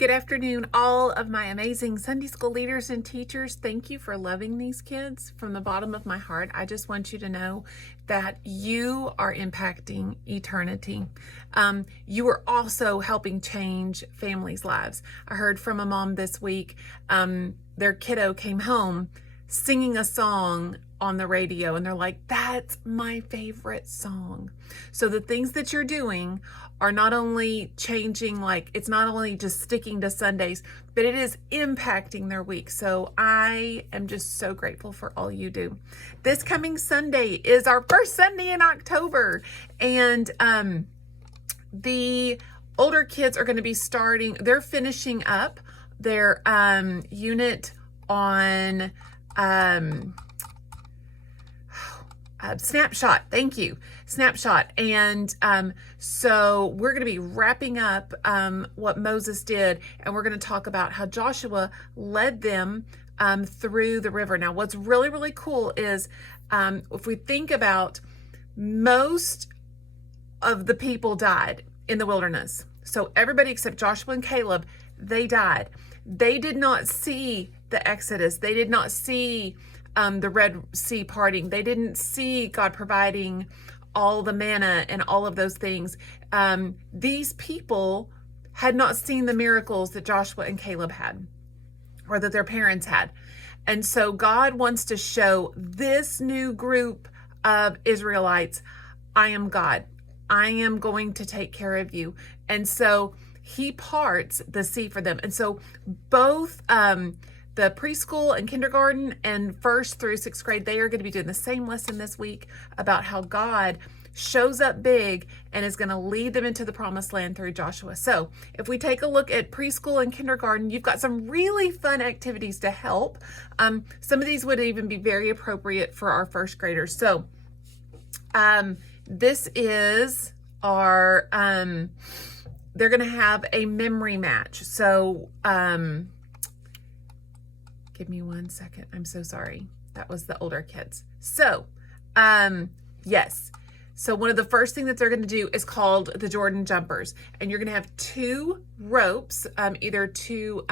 Good afternoon, all of my amazing Sunday school leaders and teachers. Thank you for loving these kids from the bottom of my heart. I just want you to know that you are impacting eternity. You are also helping change families' lives. I heard from a mom this week, their kiddo came home singing a song on the radio, and they're like, that's my favorite song. So the things that you're doing are not only changing, like it's not only just sticking to Sundays, but it is impacting their week. So I am just so grateful for all you do. This coming Sunday is our first Sunday in October, and the older kids are going to be they're finishing up their unit on Snapshot. Thank you. Snapshot. And so we're going to be wrapping up what Moses did, and we're going to talk about how Joshua led them through the river. Now, what's really, really cool is if we think about, most of the people died in the wilderness. So everybody except Joshua and Caleb, they died. They did not see the Exodus. They did not see the Red Sea parting. They didn't see God providing all the manna and all of those things. These people had not seen the miracles that Joshua and Caleb had, or that their parents had. And so God wants to show this new group of Israelites, I am God. I am going to take care of you. And so he parts the sea for them. And so both the preschool and kindergarten and 1st through 6th grade, they are going to be doing the same lesson this week about how God shows up big and is going to lead them into the promised land through Joshua. So if we take a look at preschool and kindergarten, you've got some really fun activities to help. Some of these would even be very appropriate for our 1st graders. So this is our, they're going to have a memory match. So give me 1 second. I'm so sorry. That was the older kids. So, yes. So one of the first things that they're going to do is called the Jordan Jumpers. And you're going to have 2 ropes, either 2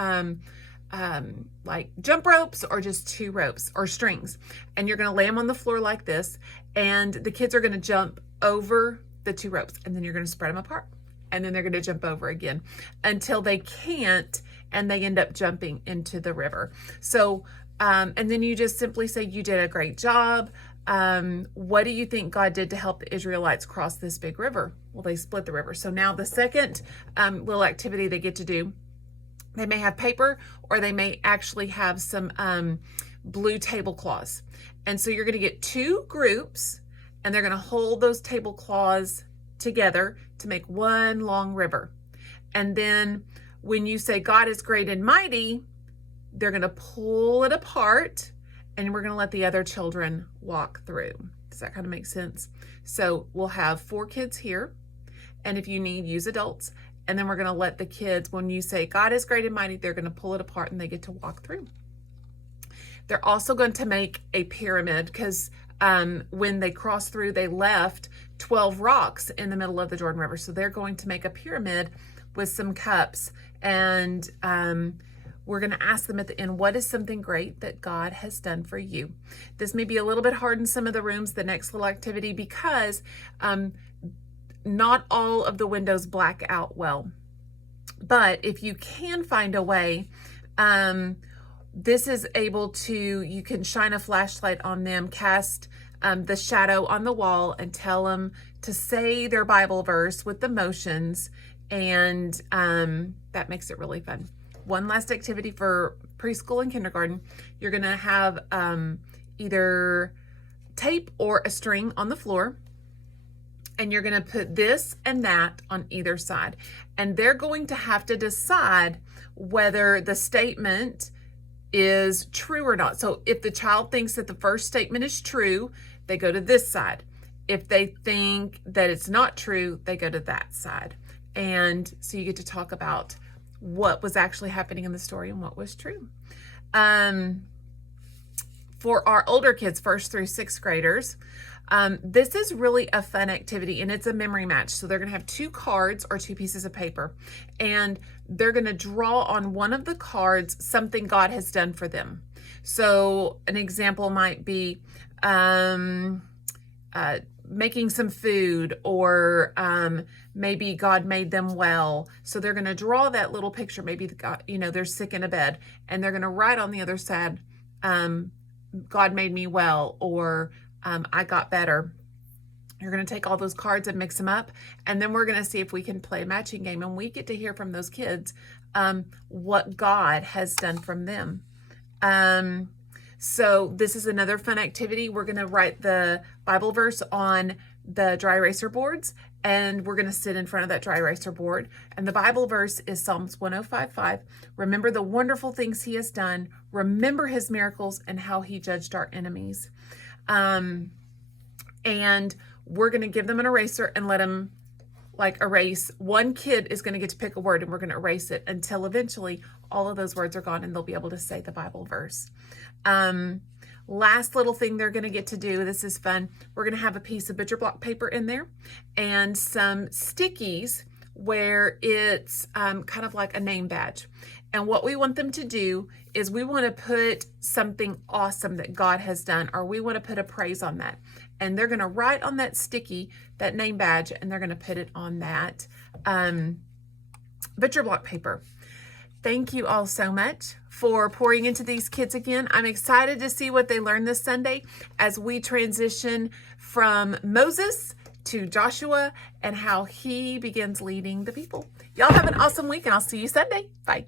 like jump ropes or just 2 ropes or strings. And you're going to lay them on the floor like this. And the kids are going to jump over the 2 ropes. And then you're going to spread them apart. And then they're going to jump over again until they can't, and they end up jumping into the river. So, and then you just simply say, you did a great job. What do you think God did to help the Israelites cross this big river? Well, they split the river. So now the second little activity they get to do, they may have paper, or they may actually have some blue tablecloths. And so you're going to get 2 groups, and they're going to hold those tablecloths together to make one long river. And then when you say God is great and mighty, they're going to pull it apart, and we're going to let the other children walk through. Does that kind of make sense? So we'll have 4 kids here, and if you need, use adults. And then we're going to let the kids, when you say God is great and mighty, they're going to pull it apart and they get to walk through. They're also going to make a pyramid, because when they crossed through, they left 12 rocks in the middle of the Jordan River. So they're going to make a pyramid with some cups, and we're going to ask them at the end, what is something great that God has done for you? This may be a little bit hard in some of the rooms, the next little activity, because not all of the windows black out well. But if you can find a way, this is able to, you can shine a flashlight on them, cast the shadow on the wall, and tell them to say their Bible verse with the motions, and that makes it really fun. One last activity for preschool and kindergarten, you're going to have either tape or a string on the floor, and you're going to put this and that on either side. And they're going to have to decide whether the statement is true or not. So if the child thinks that the first statement is true, they go to this side. If they think that it's not true, they go to that side. And so you get to talk about what was actually happening in the story and what was true. For our older kids, 1st through 6th graders, This is really a fun activity, and it's a memory match. So they're going to have 2 cards or 2 pieces of paper, and they're going to draw on one of the cards something God has done for them. So an example might be making some food, or maybe God made them well. So they're going to draw that little picture. Maybe God, they're sick in a bed, and they're going to write on the other side, God made me well, or I got better. You're going to take all those cards and mix them up, and then we're going to see if we can play a matching game, and we get to hear from those kids what God has done from them. So this is another fun activity. We're going to write the Bible verse on the dry eraser boards, and we're going to sit in front of that dry eraser board. And the Bible verse is Psalms 105:5. Remember the wonderful things he has done. Remember his miracles and how he judged our enemies. And we're going to give them an eraser and let them erase. One kid is going to get to pick a word, and we're going to erase it until eventually all of those words are gone and they'll be able to say the Bible verse. Last little thing they're going to get to do, this is fun. We're going to have a piece of butcher block paper in there and some stickies where it's kind of like a name badge. And what we want them to do is we want to put something awesome that God has done, or we want to put a praise on that. And they're going to write on that sticky, that name badge, and they're going to put it on that butcher block paper. Thank you all so much for pouring into these kids again. I'm excited to see what they learn this Sunday as we transition from Moses to Joshua and how he begins leading the people. Y'all have an awesome week, and I'll see you Sunday. Bye.